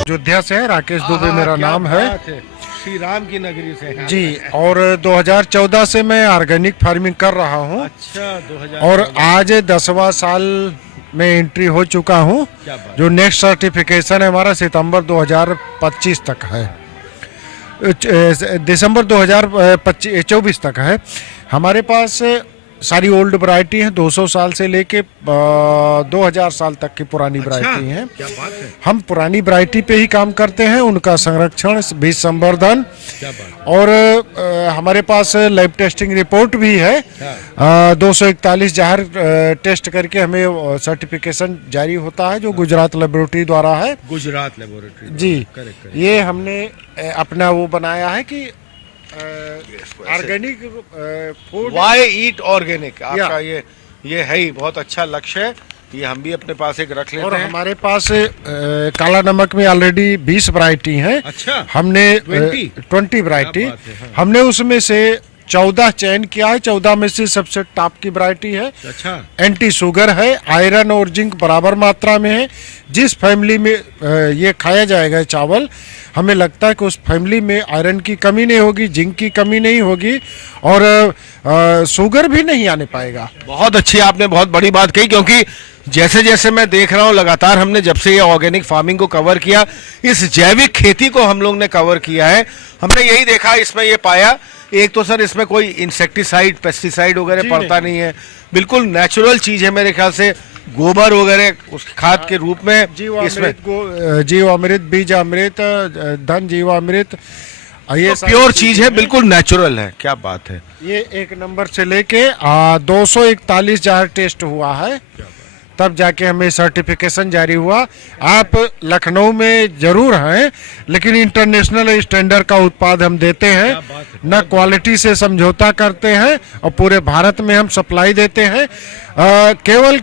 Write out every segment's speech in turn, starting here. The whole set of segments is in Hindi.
अयोध्या से है, राकेश दुबे मेरा नाम है। श्री राम की नगरी से हैं। जी, और 2014 से मैं ऑर्गेनिक फार्मिंग कर रहा हूँ। अच्छा, 2014 और आज 10वां साल में एंट्री हो चुका हूँ। क्या बात। जो नेक्स्ट सर्टिफिकेशन है हमारा सितंबर 2025 तक है, दिसंबर 2024 तक है। हमारे पास सारी ओल्ड वैरायटी है, 200 साल से लेके 2000 साल तक की पुरानी वैरायटी है। क्या बात है। हम पुरानी वैरायटी पे ही काम करते हैं, उनका संरक्षण, बीज संवर्धन। क्या बात। और हमारे पास लैब टेस्टिंग रिपोर्ट भी है। 241 जहर टेस्ट करके हमें सर्टिफिकेशन जारी होता है, जो गुजरात लेबोरेटरी द्वारा है। गुजरात लेबोरेटरी जी, करेक्ट। ये हमने अपना वो बनाया है कि ऑर्गेनिक फूड। वाई ईट ऑर्गेनिक आपका ये है ही बहुत अच्छा लक्ष्य है। ये हम भी अपने पास एक रख लेते और हैं। हमारे पास काला नमक में ऑलरेडी 20 वैरायटी हैं। अच्छा, हमने 20 वैरायटी, क्या बात है, हाँ। हमने उसमें से 14 चयन किया है। 14 में से सबसे टॉप की वैरायटी है। अच्छा, एंटी शुगर है, आयरन और जिंक बराबर मात्रा में है। जिस फैमिली में ये खाया जाएगा चावल, हमें लगता है कि उस फैमिली में आयरन की कमी नहीं होगी, जिंक की कमी नहीं होगी, और शुगर भी नहीं आने पाएगा। बहुत अच्छी आपने बहुत बड़ी बात कही, क्योंकि जैसे जैसे मैं देख रहा हूँ लगातार हमने जब से ये ऑर्गेनिक फार्मिंग को कवर किया, इस जैविक खेती को हम लोग ने कवर किया है, हमने यही देखा, इसमें ये पाया, एक तो सर इसमें कोई इंसेक्टिसाइड पेस्टिसाइड वगैरह पड़ता नहीं है, बिल्कुल नेचुरल चीज है। मेरे ख्याल से गोबर वगैरह उस खाद के रूप में इसमें जीवामृत, बीज अमृत, धन जीवामृत, ये तो प्योर चीज है, बिल्कुल नेचुरल है। क्या बात है। ये 1 नंबर से लेके 241 जहर टेस्ट हुआ है, तब जाके हमें सर्टिफिकेशन जारी हुआ। आप लखनऊ में जरूर हैं, लेकिन इंटरनेशनल स्टैंडर्ड का उत्पाद हम देते हैं, न क्वालिटी से समझौता करते हैं, और पूरे भारत में हम सप्लाई देते हैं। केवल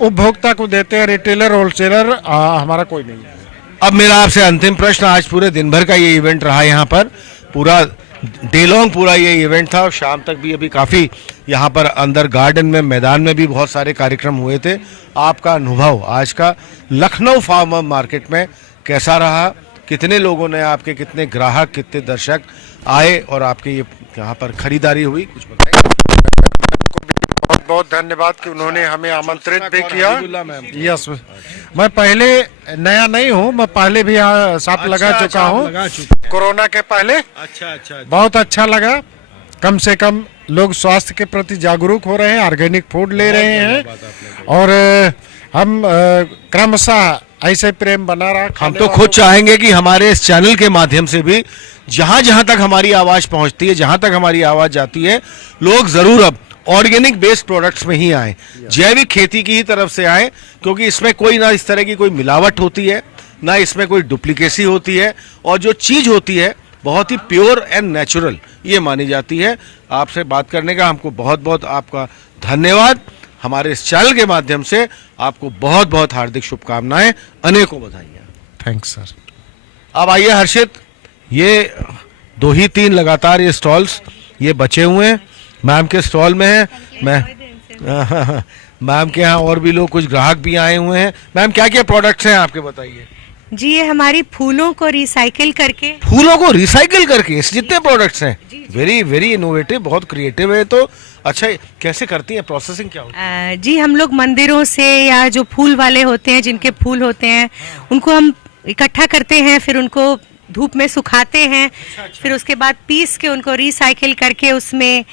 उपभोक्ता को देते हैं, रिटेलर होलसेलर हमारा कोई नहीं है। अब मेरा आपसे अंतिम प्रश्न, आज पूरे दिन भर का ये इवेंट रहा, यहाँ पर पूरा डे लॉन्ग पूरा ये इवेंट था, और शाम तक भी अभी काफ़ी यहाँ पर अंदर गार्डन में, मैदान में भी बहुत सारे कार्यक्रम हुए थे। आपका अनुभव आज का लखनऊ फार्मर मार्केट में कैसा रहा? कितने लोगों ने आपके, कितने ग्राहक, कितने दर्शक आए और आपके ये यहाँ पर खरीदारी हुई, कुछ बताइए। बहुत बहुत धन्यवाद कि उन्होंने हमें आमंत्रित भी किया। यस, मैं पहले नया नहीं हूँ, मैं पहले भी यहाँ सांप लगा चुका हूँ, कोरोना के पहले। अच्छा, बहुत अच्छा लगा। कम से कम लोग स्वास्थ्य के प्रति जागरूक हो रहे हैं, ऑर्गेनिक फूड ले रहे हैं, और हम क्रमशः ऐसे प्रेम बना रहा। हम तो खुद चाहेंगे कि हमारे इस चैनल के माध्यम से भी जहां जहां तक हमारी आवाज पहुंचती है, जहां तक हमारी आवाज जाती है, लोग जरूर अब ऑर्गेनिक बेस्ड प्रोडक्ट्स में ही आए, जैविक खेती की ही तरफ से आए, क्योंकि इसमें कोई ना इस तरह की कोई मिलावट होती है, ना इसमें कोई डुप्लीकेसी होती है, और जो चीज होती है बहुत ही प्योर एंड नेचुरल ये मानी जाती है। आपसे बात करने का हमको बहुत बहुत आपका धन्यवाद। हमारे इस चैनल के माध्यम से आपको बहुत बहुत हार्दिक शुभकामनाएं, अनेकों बधाइयां। Thanks sir. अब आइए हर्षित, ये 2 ही 3 लगातार ये स्टॉल्स ये बचे हुए हैं, मैम के स्टॉल में है। मैं मैम के यहाँ और भी लोग, कुछ ग्राहक भी आए हुए हैं। मैम क्या क्या प्रोडक्ट्स हैं आपके, बताइए। जी, ये हमारी फूलों को रिसाइकिल करके, इस जितने प्रोडक्ट्स हैं, वेरी वेरी इनोवेटिव, बहुत क्रिएटिव है। तो अच्छा, कैसे करती हैं, प्रोसेसिंग क्या होती है? जी, हम लोग मंदिरों से या जो फूल वाले होते हैं, जिनके फूल होते हैं, उनको हम इकट्ठा करते हैं, फिर उनको धूप में सुखाते हैं। फिर उसके बाद पीस के उनको रिसाइकिल करके उसमें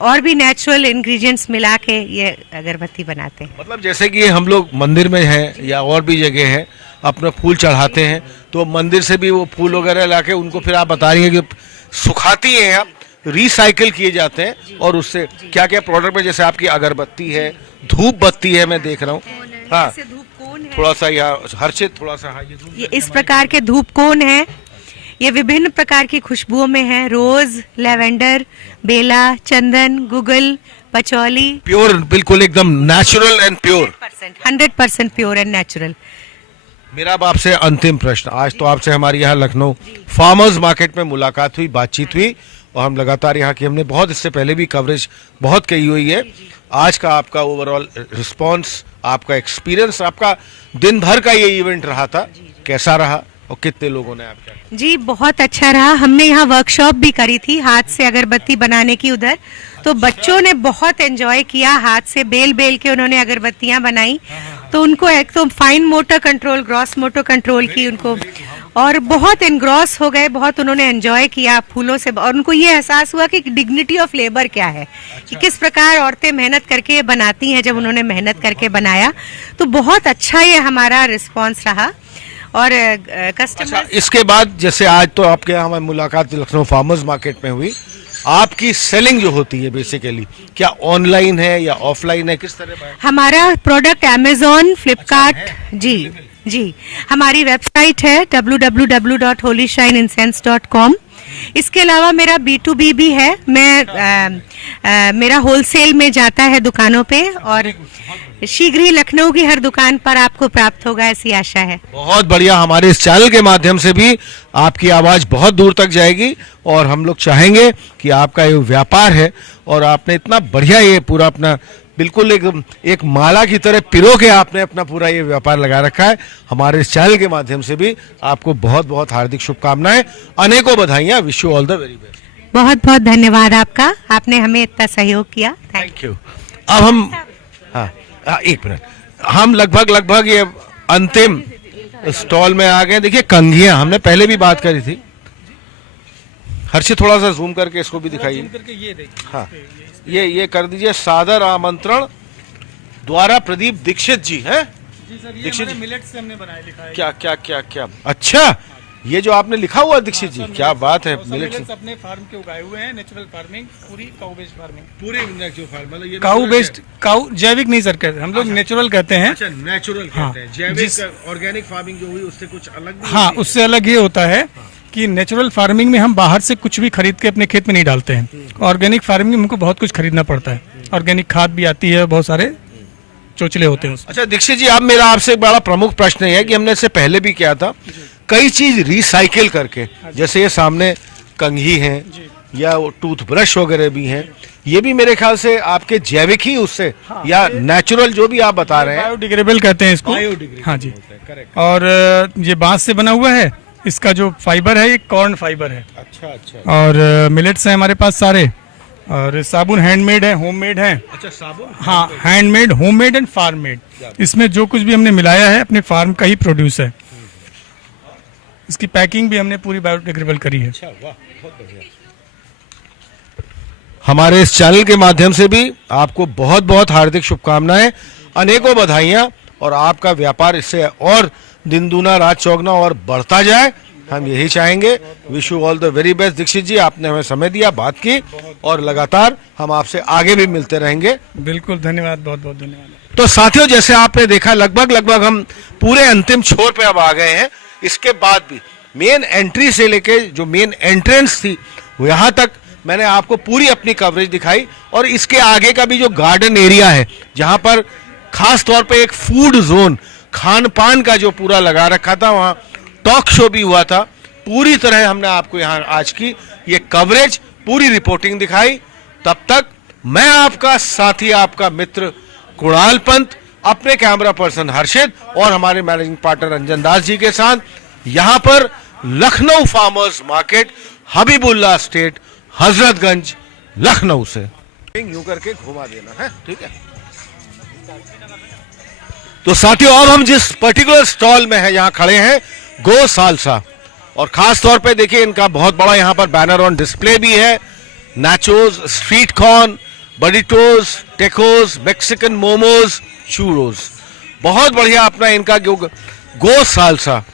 और भी नेचुरल इंग्रेडिएंट्स मिला के ये अगरबत्ती बनाते हैं। मतलब जैसे कि हम लोग मंदिर में हैं या और भी जगह है, अपने फूल चढ़ाते हैं, तो मंदिर से भी वो फूल वगैरह लाके उनको फिर आप बता रही हैं कि सुखाती हैं आप, रिसाइकिल किए जाते हैं, और उससे क्या क्या प्रोडक्ट में, जैसे आपकी अगरबत्ती है, धूप बत्ती है, मैं देख रहा हूँ। हाँ, थोड़ा सा यहाँ हर्षित, थोड़ा सा। हाँ, ये इस प्रकार के धूप कोन है। ये विभिन्न प्रकार की खुशबुओं में है, रोज, लेवेंडर, बेला, चंदन, गुगल, पचौली। प्योर, बिल्कुल एकदम natural and pure, 100% pure and natural. मेरा अब आपसे अंतिम प्रश्न, आज तो आपसे हमारी यहाँ लखनऊ फार्मर्स मार्केट में मुलाकात हुई, बातचीत हुई, और हम लगातार यहाँ की हमने बहुत इससे पहले भी कवरेज बहुत की हुई है, आज का आपका ओवरऑल रिस्पॉन्स, आपका एक्सपीरियंस, आपका दिन भर का ये इवेंट रहा था, कैसा रहा और कितने लोगों ने आपका? जी बहुत अच्छा रहा। हमने यहाँ वर्कशॉप भी करी थी हाथ से अगरबत्ती बनाने की उधर, तो बच्चों ने बहुत एंजॉय किया। हाथ से बेल बेल के उन्होंने अगरबत्तियां बनाई, तो उनको एक तो fine motor control, gross motor control की उनको, और बहुत एनग्रॉस हो गए, बहुत उन्होंने एंजॉय किया फूलों से। और उनको ये एहसास हुआ कि डिग्निटी ऑफ लेबर क्या है, कि किस प्रकार औरतें मेहनत करके ये बनाती हैं। जब उन्होंने मेहनत करके बनाया तो बहुत अच्छा ये हमारा रिस्पॉन्स रहा। और कस्टमर अच्छा, इसके बाद जैसे आज तो आपके यहाँ हमारी मुलाकात लखनऊ फार्मर्स मार्केट में हुई, आपकी सेलिंग जो होती है बेसिकली क्या ऑनलाइन है या ऑफलाइन है, किस तरह है? हमारा प्रोडक्ट अमेजोन, फ्लिपकार्ट, जी जी, हमारी वेबसाइट है www.holyshineincense.com। इसके अलावा मेरा B2B भी है। मेरा होलसेल में जाता है दुकानों पे, और शीघ्र ही लखनऊ की हर दुकान पर आपको प्राप्त होगा, ऐसी आशा है। बहुत बढ़िया। हमारे इस चैनल के माध्यम से भी आपकी आवाज बहुत दूर तक जाएगी, और हम लोग चाहेंगे कि आपका ये व्यापार है और आपने इतना बढ़िया ये पूरा अपना बिल्कुल एक माला की तरह पिरो के आपने अपना पूरा ये व्यापार लगा रखा है। हमारे इस चैनल के माध्यम से भी आपको बहुत बहुत हार्दिक शुभकामनाएं, अनेकों बधाइयां। Wish you all the very best. बहुत बहुत धन्यवाद आपका, आपने हमें इतना सहयोग किया। Thank you. अब हम एक मिनट, हम लगभग ये अंतिम स्टॉल में आ गए। देखिए कंघियां, हमने पहले भी बात करी थी। हर्षित थोड़ा सा जूम करके इसको भी दिखाइए। हाँ, ये कर दीजिए। सादर आमंत्रण द्वारा प्रदीप दीक्षित जी हैं। दीक्षित जी मिलेट से हमने बनाया, लिखा है। क्या अच्छा, ये जो आपने लिखा हुआ दीक्षित जी, क्या बात है। मिलेट्स अपने फार्म के उगाए हुए हैं, नेचुरल फार्मिंग, पूरी काऊ बेस्ड फार्मिंग। पूरी नेचुरल फार्म, मतलब ये काऊ बेस्ड, काऊ जैविक नहीं सर कहते हम लोग, नेचुरल कहते हैं। अच्छा, नेचुरल कहते हैं। जैविक ऑर्गेनिक फार्मिंग जो हुई उससे कुछ अलग भी हाँ, उससे अलग ये होता है कि नेचुरल फार्मिंग में हम बाहर से कुछ भी खरीद के अपने खेत में नहीं डालते हैं। ऑर्गेनिक फार्मिंग में हमको बहुत कुछ खरीदना पड़ता है। ऑर्गेनिक खाद भी आती है, बहुत सारे चोचले होते हैं उसमें। अच्छा दीक्षित जी, अब मेरा आपसे एक बड़ा प्रमुख प्रश्न है कि हमने इससे पहले भी किया था, कई चीज रिसाइकिल करके, जैसे ये सामने कंघी है या टूथब्रश वगैरह भी हैं, ये भी मेरे ख्याल से आपके जैविक ही उससे या नेचुरल जो भी आप बता रहे हैं, बायोडिग्रेडेबल कहते हैं इसको। हाँ जी, और ये बांस से बना हुआ है। इसका जो फाइबर है ये कॉर्न फाइबर है। अच्छा। और मिलेट्स हैं हमारे पास सारे, और साबुन हैंडमेड है, होममेड है। अच्छा, साबुन, हाँ, handmade, homemade and farm made. इसमें जो कुछ भी हमने मिलाया है अपने फार्म का ही प्रोड्यूस है। इसकी पैकिंग भी हमने पूरी बायोडिग्रेडेबल करी है। अच्छा, वाह, बहुत बढ़िया। हमारे इस चैनल के माध्यम से भी आपको बहुत बहुत हार्दिक शुभकामनाएं, अनेकों बधाइयां, और आपका व्यापार इससे और दिन दूना रात चौगना और बढ़ता जाए, हम यही चाहेंगे। Wish you all the very best. Dikshit ji, आपने हमें समय दिया, बात की, और लगातार हम आपसे आगे भी मिलते रहेंगे। बिल्कुल, धन्यवाद, बहुत बहुत धन्यवाद। तो साथियों, जैसे आपने देखा, लगभग हम पूरे अंतिम छोर पे अब आ गए हैं। इसके बाद भी मेन एंट्री से लेके जो मेन एंट्रेंस थी यहाँ तक मैंने आपको पूरी अपनी कवरेज दिखाई, और इसके आगे का भी जो गार्डन एरिया है, जहां पर खास तौर पे एक फूड जोन, खान पान का जो पूरा लगा रखा था, वहां टॉक शो भी हुआ था। पूरी तरह हमने आपको यहाँ आज की ये कवरेज, पूरी रिपोर्टिंग दिखाई। तब तक मैं आपका साथी, आपका मित्र कुणाल पंत, अपने कैमरा पर्सन हर्षित और हमारे मैनेजिंग पार्टनर रंजन दास जी के साथ यहाँ पर Lucknow farmers market, Habibullah state, Hazratganj, Lucknow से यूं करके घुमा देना है, ठीक है। तो साथियों, अब हम जिस पर्टिकुलर स्टॉल में है, यहाँ खड़े हैं गो सालसा, और खास तौर पे देखिए इनका बहुत बड़ा यहाँ पर बैनर ऑन डिस्प्ले भी है। Nachos, sweet corn, burritos, tacos, Mexican momos, churros, बहुत बढ़िया अपना इनका गो salsa.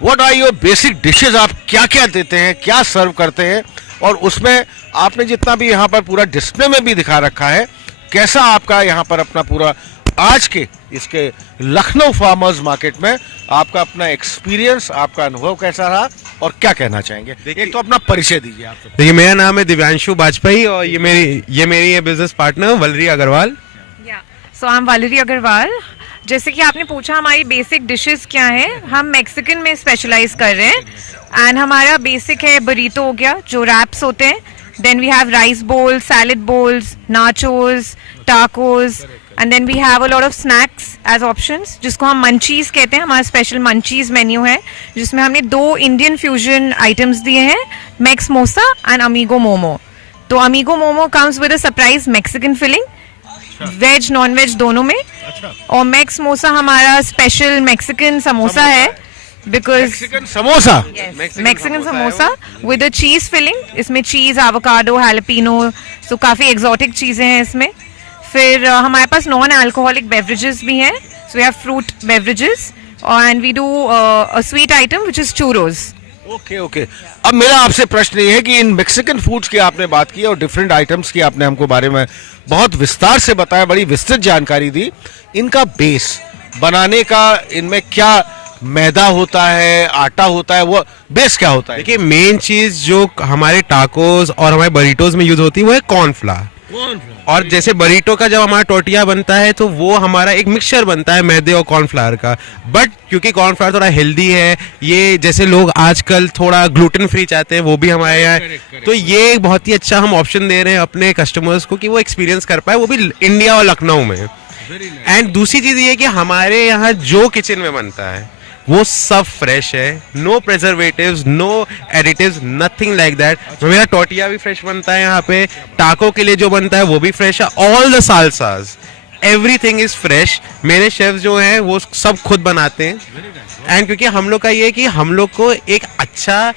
What are your basic dishes, आप क्या क्या देते हैं, क्या सर्व करते हैं, और उसमें आपने जितना भी यहाँ पर पूरा डिस्प्ले में भी दिखा रखा है, कैसा आपका यहाँ पर अपना पूरा आज के इसके लखनऊ फार्मर्स मार्केट में आपका अपना एक्सपीरियंस, आपका अनुभव कैसा रहा, और क्या कहना चाहेंगे? एक तो अपना परिचय दीजिए आप। देखिए, मेरा नाम है दिव्यांशु वाजपेयी, और ये मेरी business partner Vallari Agarwal. So I am Vallari Agarwal. जैसे कि आपने पूछा हमारी बेसिक डिशेस क्या हैं, हम मैक्सिकन में स्पेशलाइज कर रहे हैं। एंड हमारा बेसिक है बरीतो हो गया, जो रैप्स होते हैं। Then we have rice bowls, salad bowls, nachos, tacos, and then we have a lot of snacks as options, जिसको हम munchies कहते हैं. हमारा special munchies menu है, जिसमें हमने 2 Indian fusion items दिए हैं, Mex Mosa and Amigo Momo. तो Amigo Momo comes with a surprise Mexican filling, veg non veg दोनों में. और मैक्स समोसा हमारा स्पेशल मैक्सिकन समोसा है, because samosa Mexican samosa with a चीज फिलिंग. इसमें चीज, एवोकाडो, हैलपिनो, सो काफी एग्जॉटिक चीजें हैं इसमें. फिर हमारे पास नॉन अल्कोहलिक बेवरेजेस भी हैं, so we have fruit beverages and we do a sweet item which is churros. Okay okay. अब मेरा आपसे प्रश्न ये है कि इन मेक्सिकन फूड्स की आपने बात की और डिफरेंट आइटम्स की आपने हमको बारे में बहुत विस्तार से बताया, बड़ी विस्तृत जानकारी दी. इनका बेस बनाने का, इनमें क्या मैदा होता है, आटा होता है, वो बेस क्या होता है? देखिए मेन चीज जो हमारे टाकोस और हमारे बरीटोज में यूज होती है वो है कॉर्नफ्लावर. और जैसे बरीटो का जब हमारा टोटिया बनता है तो वो हमारा एक मिक्सचर बनता है मैदे और कॉर्नफ्लावर का. बट क्योंकि कॉर्नफ्लावर थोड़ा हेल्दी है, ये जैसे लोग आजकल थोड़ा ग्लूटेन फ्री चाहते हैं, वो भी हमारे यहाँ, तो ये बहुत ही अच्छा हम ऑप्शन दे रहे हैं अपने कस्टमर्स को कि वो एक्सपीरियंस कर पाए, वो भी इंडिया और लखनऊ में. एंड दूसरी चीज ये कि हमारे यहाँ जो किचन में बनता है वो सब फ्रेश है, no preservatives, no additives, nothing like that. मेरा टोटिया भी फ्रेश बनता है यहाँ पे, टाको के लिए जो बनता है वो भी फ्रेश है, all the salsas, everything is fresh. मेरे शेफ जो हैं वो सब खुद बनाते हैं. एंड क्योंकि हम लोग का ये है कि हम लोग को एक अच्छा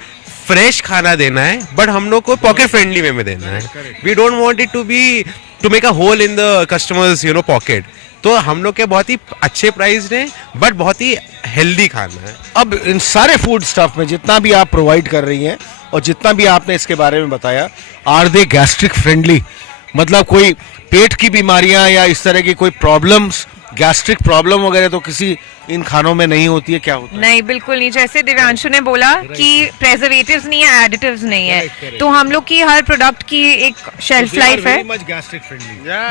फ्रेश खाना देना है, बट हम लोग को पॉकेट फ्रेंडली वे में देना है. We don't want it to make a hole in the customers pocket. तो हम लोग के बहुत ही अच्छे प्राइस हैं, बट बहुत ही हेल्दी खाना है. अब इन सारे फूड स्टफ में जितना भी आप प्रोवाइड कर रही हैं और जितना भी आपने इसके बारे में बताया, आर दे गैस्ट्रिक फ्रेंडली? मतलब कोई पेट की बीमारियां या इस तरह की कोई प्रॉब्लम्स, गैस्ट्रिक प्रॉब्लम वगैरह तो किसी इन खानों में नहीं होती है? क्या होता है? नहीं, बिल्कुल नहीं. जैसे दिव्यांशु ने बोला कि प्रेजर्वेटिव्स नहीं है, एडिटिव्स नहीं है, तो हम लोग की हर प्रोडक्ट की एक शेल्फ लाइफ है.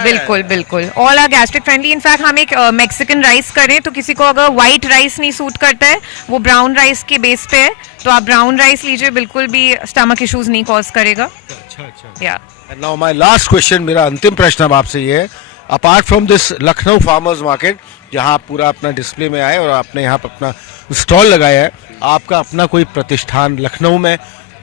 बिल्कुल बिल्कुल, all are gastric friendly. In fact हम एक मैक्सिकन राइस करें तो किसी को अगर व्हाइट राइस नहीं सूट करता है, वो ब्राउन राइस के बेस पे है, तो आप ब्राउन राइस लीजिए, बिल्कुल भी स्टमक इश्यूज नहीं कॉज करेगा. या नाउ माय लास्ट क्वेश्चन, मेरा अंतिम प्रश्न अब आपसे ये है, apart from this Lucknow farmers market जहां आप पूरा अपना डिस्प्ले में आए और आपने यहाँ पर अपना स्टॉल लगाया है, आपका अपना कोई प्रतिष्ठान लखनऊ में,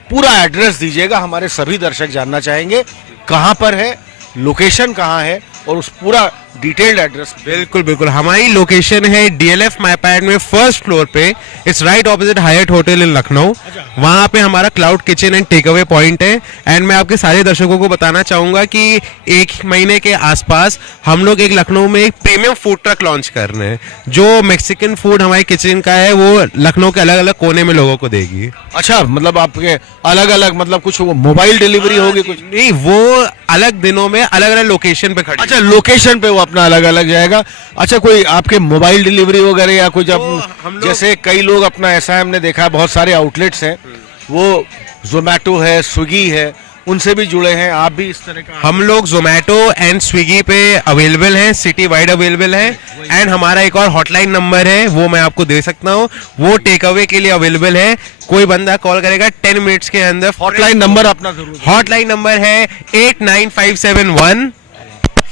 पूरा एड्रेस दीजिएगा, हमारे सभी दर्शक जानना चाहेंगे कहाँ पर है, लोकेशन कहाँ है और उस पूरा डिटेल्ड एड्रेस. बिल्कुल बिल्कुल, हमारी लोकेशन है DLF मायपैड में फर्स्ट फ्लोर पे, it's right opposite Hyatt hotel in Lucknow. वहाँ पे हमारा cloud kitchen and take away point है. एंड मैं आपके सारे दर्शकों को बताना चाहूंगा कि 1 महीने के आसपास हम लोग एक लखनऊ में एक प्रीमियम फूड ट्रक लॉन्च कर रहे हैं, जो मैक्सिकन फूड हमारे किचन का है वो लखनऊ के अलग अलग कोने में लोगों को देगी. अच्छा, मतलब आपके अलग अलग, मतलब कुछ मोबाइल डिलीवरी होगी? कुछ नहीं, वो अलग दिनों में अलग अलग लोकेशन पे खड़ी. अच्छा, लोकेशन पे वो अपना अलग अलग जाएगा. अच्छा, कोई आपके मोबाइल डिलीवरी वगैरह या कुछ? अब जैसे कई लोग अपना, ऐसा हमने देखा है बहुत सारे आउटलेट्स हैं, वो जोमेटो है, स्विगी है, उनसे भी जुड़े हैं, आप भी इस तरह का? हम लोग जोमेटो एंड स्विगी पे अवेलेबल हैं, सिटी वाइड अवेलेबल है. एंड हमारा एक और हॉटलाइन नंबर है, वो मैं आपको दे सकता हूँ, वो टेक अवे के लिए अवेलेबल है. कोई बंदा कॉल करेगा 10 मिनट्स के अंदर. हॉटलाइन नंबर अपना जरूर. हॉटलाइन नंबर है 89571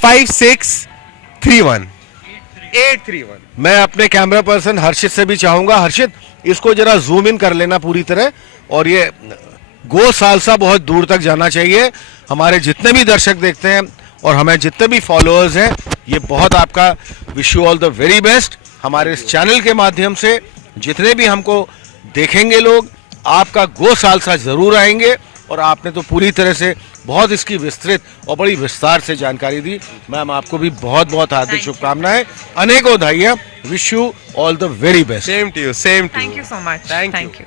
5631. 831. मैं अपने कैमरा पर्सन हर्षित से भी चाहूंगा, हर्षित इसको जरा जूम इन कर लेना पूरी तरह, और ये गो सालसा बहुत दूर तक जाना चाहिए. हमारे जितने भी दर्शक देखते हैं और हमें जितने भी फॉलोअर्स हैं, ये बहुत आपका wish you all the very best. हमारे इस चैनल के माध्यम से जितने भी हमको देखेंगे लोग, आपका गो सालसा जरूर आएंगे. और आपने तो पूरी तरह से बहुत इसकी विस्तृत और बड़ी विस्तार से जानकारी दी. मैम, आपको भी बहुत बहुत हार्दिक शुभकामनाएं, अनेकों बधाइयां. Wish you all the very best. Same to you, same to you. Thank you so much. Thank you. Thank you.